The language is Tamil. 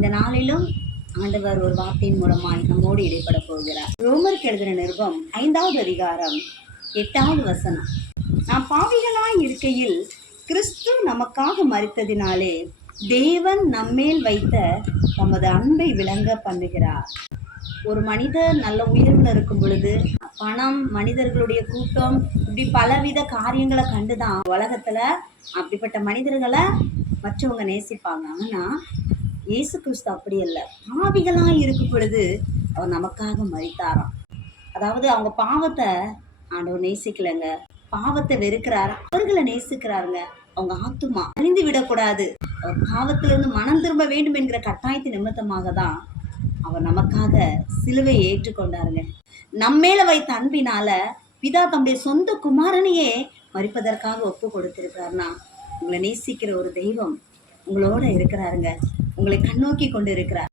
இந்த நாளிலும் ஆண்டவர் ஒரு வார்த்தையின் மூலமாய் நம்மோடு இடைப்பட போகிறார். ரோமருக்கு எழுதின நிருபம் ஐந்தாவது அதிகாரம் எட்டாவது வசனம். நாம் பாவிகளாய் இருக்கையில் கிறிஸ்து நமக்காக மறித்ததினாலே தேவன் நம்மேல் வைத்த தமது அன்பை விளங்க பண்ணுகிறார். ஒரு மனிதர் நல்ல உயர்வுல இருக்கும் பொழுது பணம் மனிதர்களுடைய கூட்டம் இப்படி பலவித காரியங்களை கண்டுதான் உலகத்துல அப்படிப்பட்ட மனிதர்களை மற்றவங்க நேசிப்பாங்க. ஆனா இயேசு கிறிஸ்து அப்படி அல்ல. பாவிகளா இருக்கும் பொழுது அவர் நமக்காக மறித்தாராம் அதாவது அவங்க பாவத்தை ஆண்டவர் நேசிக்கலைங்க. பாவத்தை வெறுக்கிறார். அவர்களை நேசிக்கிறாருங்க. அவங்க ஆத்துமா. அழிந்து விடக்கூடாது. அவர் பாவத்திலிருந்து மனம் திரும்ப வேண்டும் என்கிற கட்டாயத்தின் நிமித்தமாக தான் அவர் நமக்காக சிலுவை ஏற்றுக்கொண்டாருங்க. நம்மேல வைத்த அன்பினால பிதா தம்முடைய சொந்த குமாரனையே மறிப்பதற்காக ஒப்பு கொடுத்திருக்கிறார்னா உங்களை நேசிக்கிற ஒரு தெய்வம் உங்களோட இருக்கிறாருங்க. உங்களை கண்ணோக்கி கொண்டு இருக்கிறார்